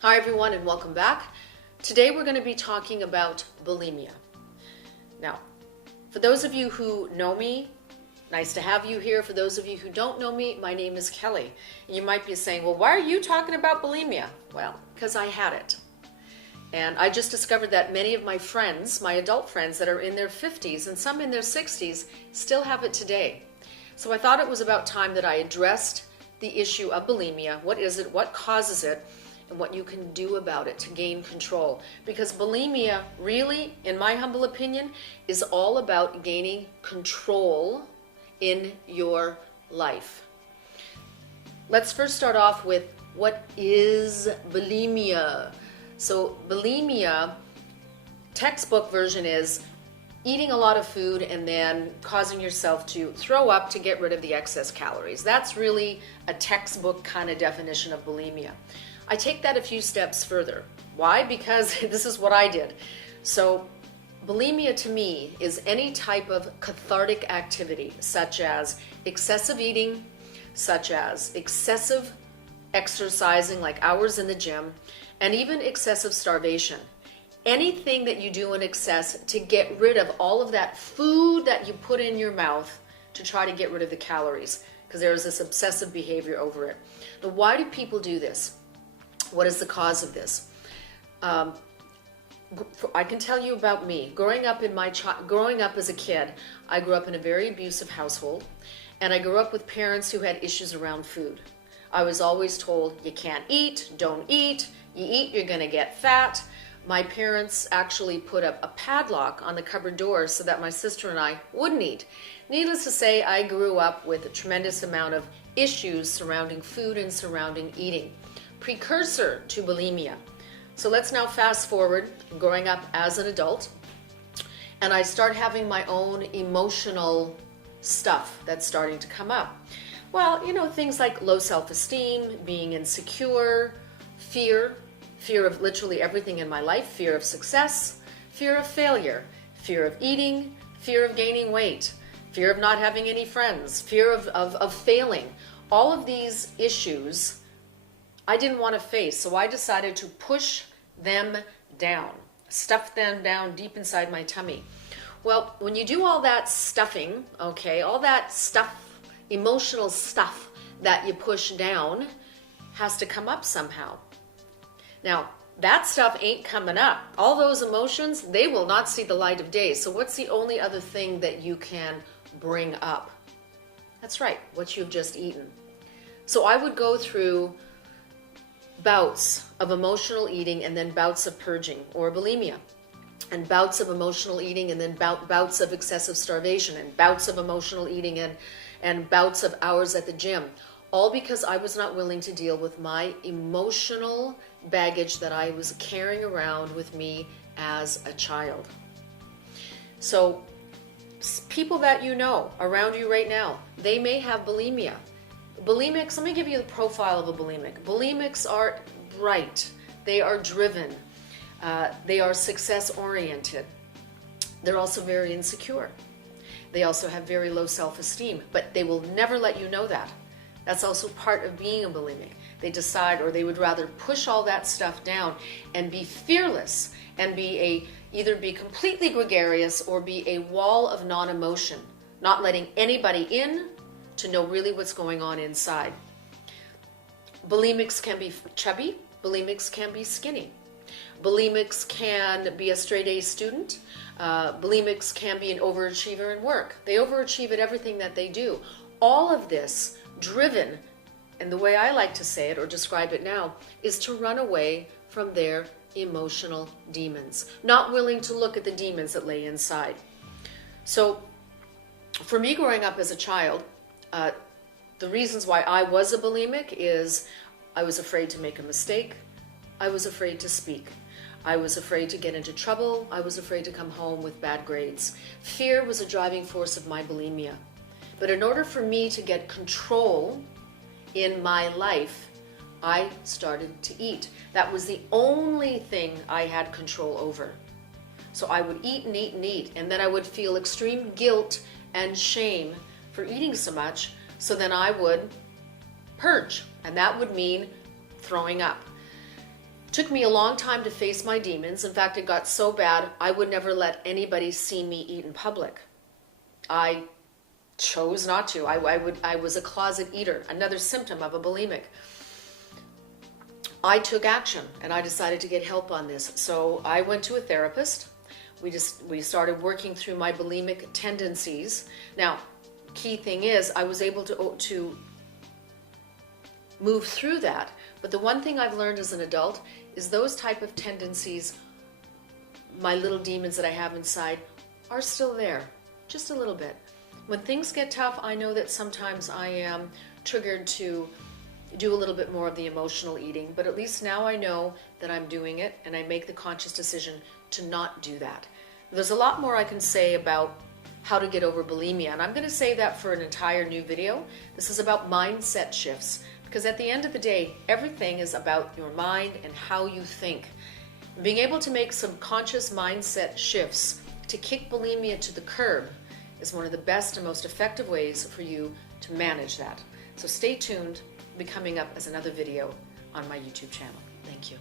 Hi everyone and welcome back. Today we're going to be talking about bulimia. Now, for those of you who know me, nice to have you here. For those of you who don't know me, my name is Kelly. And you might be saying, well, why are you talking about bulimia? Well, because I had it. And I just discovered that many of my friends, my adult friends that are in their 50s and some in their 60s, still have it today. So I thought it was about time that I addressed the issue of bulimia. What is it? What causes it? And what you can do about it to gain control. Because bulimia really, in my humble opinion, is all about gaining control in your life. Let's first start off with what is bulimia. So bulimia, textbook version is eating a lot of food and then causing yourself to throw up to get rid of the excess calories. That's really a textbook kind of definition of bulimia. I take that a few steps further. Why? Because this is what I did. So bulimia to me is any type of cathartic activity, such as excessive eating, such as excessive exercising, like hours in the gym, and even excessive starvation. Anything that you do in excess to get rid of all of that food that you put in your mouth to try to get rid of the calories, because there is this obsessive behavior over it. Now, why do people do this? What is the cause of this? I can tell you about me. Growing up as a kid, I grew up in a very abusive household, and I grew up with parents who had issues around food. I was always told, you can't eat, don't eat, you eat, you're gonna get fat. My parents actually put up a padlock on the cupboard door so that my sister and I wouldn't eat. Needless to say, I grew up with a tremendous amount of issues surrounding food and surrounding eating. Precursor to bulimia. So let's now fast forward, growing up as an adult, and I start having my own emotional stuff that's starting to come up. Well, you know, things like low self-esteem, being insecure, fear of literally everything in my life, fear of success, fear of failure, fear of eating, fear of gaining weight, fear of not having any friends, fear of failing. All of these issues I didn't want to face, so I decided to push them down, stuff them down deep inside my tummy. Well, when you do all that stuffing, okay, all that stuff, emotional stuff that you push down has to come up somehow. Now, that stuff ain't coming up. All those emotions, they will not see the light of day. So what's the only other thing that you can bring up? That's right, what you've just eaten. So I would go through bouts of emotional eating and then bouts of purging or bulimia, and bouts of emotional eating and then bouts of excessive starvation, and bouts of emotional eating and bouts of hours at the gym, all because I was not willing to deal with my emotional baggage that I was carrying around with me as a child. So people that you know around you right now, they may have bulimia. Bulimics, let me give you the profile of a bulimic. Bulimics are bright, they are driven, they are success-oriented. They're also very insecure. They also have very low self-esteem, but they will never let you know that. That's also part of being a bulimic. They decide, or they would rather push all that stuff down and be fearless and either be completely gregarious or be a wall of non-emotion, not letting anybody in to know really what's going on inside. Bulimics can be chubby, bulimics can be skinny. Bulimics can be a straight A student. Bulimics can be an overachiever in work. They overachieve at everything that they do. All of this driven, and the way I like to say it or describe it now, is to run away from their emotional demons, not willing to look at the demons that lay inside. So for me growing up as a child, the reasons why I was a bulimic is I was afraid to make a mistake. I was afraid to speak. I was afraid to get into trouble. I was afraid to come home with bad grades. Fear was a driving force of my bulimia. But in order for me to get control in my life, I started to eat. That was the only thing I had control over. So I would eat and eat and eat, and then I would feel extreme guilt and shame for eating so much, so then I would purge, and that would mean throwing up. Took me a long time to face my demons. In fact, it got so bad, I would never let anybody see me eat in public. I chose not to. I was a closet eater, another symptom of a bulimic. I took action and I decided to get help on this. So I went to a therapist. We started working through my bulimic tendencies. Now, key thing is I was able to move through that. But the one thing I've learned as an adult is those type of tendencies, my little demons that I have inside, are still there, just a little bit. When things get tough, I know that sometimes I am triggered to do a little bit more of the emotional eating, but at least now I know that I'm doing it and I make the conscious decision to not do that. There's a lot more I can say about how to get over bulimia, and I'm going to say that for an entire new video. This is about mindset shifts, because at the end of the day, everything is about your mind and how you think. Being able to make some conscious mindset shifts to kick bulimia to the curb is one of the best and most effective ways for you to manage that. So stay tuned. Be coming up as another video on my YouTube channel. Thank you.